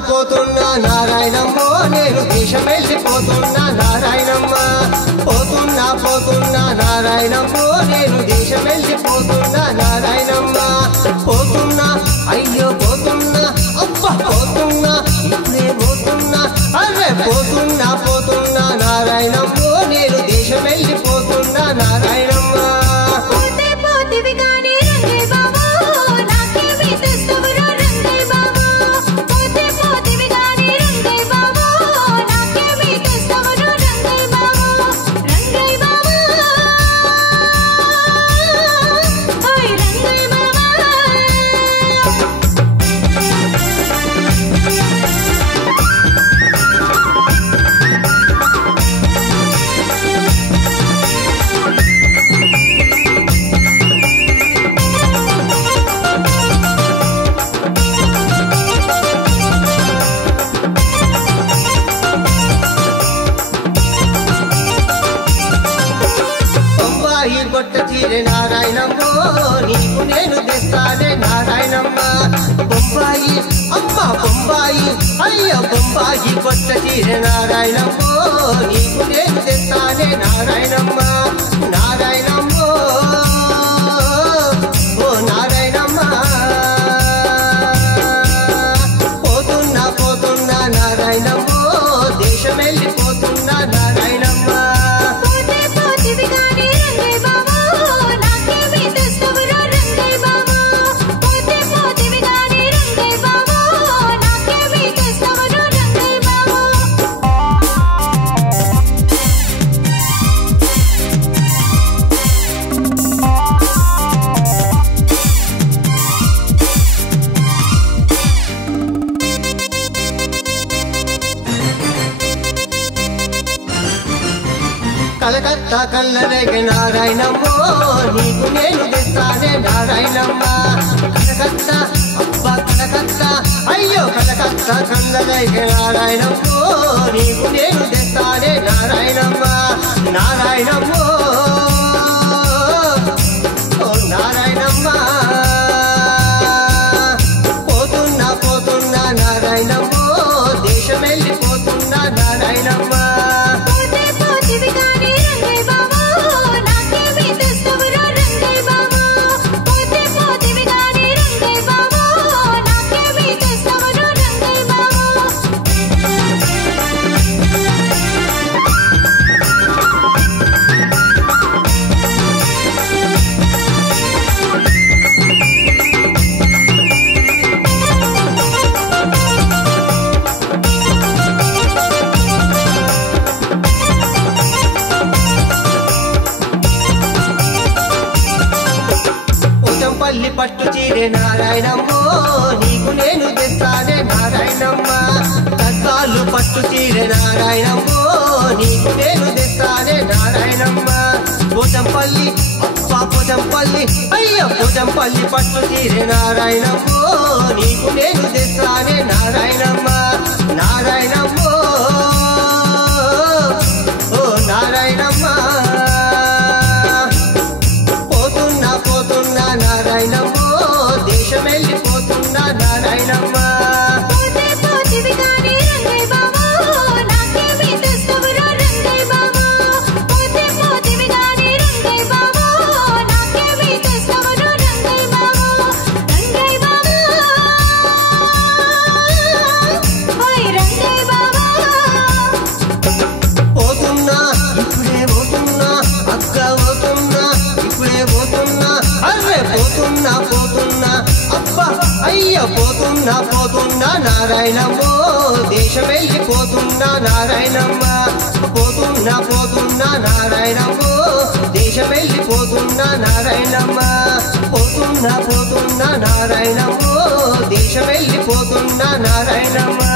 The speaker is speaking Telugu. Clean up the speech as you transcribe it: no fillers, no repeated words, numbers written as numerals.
పోతున్నా నారాయణమ్మ నేను దేశం వెళ్ళిపోతున్నా నారాయణమ్మ పోతున్నా నారాయణమ్మ నేను దేశం వెళ్ళిపోతున్నా నారాయణమ్మ పోతున్నా అయ్యో పోతున్నా అబ్బా పోతున్నా ఇప్పుడే పోతున్నా అరే పోతున్నా నారాయణమ్మ నేను దేశం వెళ్ళిపోతున్నా నారాయణమ్మ కొట్ట చీరె నారాయణమ్మ నీకు నేను తెస్తానే నారాయణమ్మ బొంబాయి అమ్మ బొంబాయి అయ్యో బొంబాయి కొట్ట చీరె నారాయణమ్మ నీకు నేను తెస్తానే నారాయణమ్మ నారాయణమ్మ ఓ నారాయణమ్మ పోతున్నా నారాయణమ్మ దేశం వెళ్ళిపోతున్నా నారాయణమ్మ కలకత్తా కల్లరేగే నారాయణమ్మ నీకు నేను తెస్తానే నారాయణమ్మ కలకత్తా అబ్బా కలకత్తా అయ్యో కలకత్తా కల్లరేగే నారాయణమ్మ నీకు నేను తెస్తానే నారాయణమ్మ నారాయణమ్మ ఓ నారాయణమ్మ పోతున్నా నారాయణమ్మ దేశం వెళ్ళిపోతున్నా నారాయణమ్మ పల్లి పట్టు చీరె నారాయణమ్మ నీకు నేను తెస్తానే నారాయణమ్మ తగ్గాలు పట్టు చీరె నారాయణమ్మ నీకు నేను తెస్తానే నారాయణమ్మ పోచంపల్లి అబ్బా పోచంపల్లి అయ్యో పోచంపల్లి పట్టు చీరె నారాయణమ్మ నీకు నేను తెస్తానే నారాయణమ్మ నారాయణమ్మ ఓ నారాయణమ్మ పోతున్నా నారాయణమ్మ దేశం వెళ్ళిపోతున్నా నారాయణమ్మ పోతున్నా ఇప్పుడే పోతున్నా అక్క పోతున్నా ఇప్పుడే పోతున్నా అరే పోతున్నా అబ్బా అయ్యో పోతున్నా నారాయణమ్మ దేశం వెళ్ళిపోతున్నా నారాయణమ్మ పోతున్నా నారాయణమ్మ దేశం వెళ్ళిపోతున్నా నారాయణమ్మ పోతున్నా నారాయణమ్మ దేశం వెళ్ళిపోతున్నా నారాయణమ్మ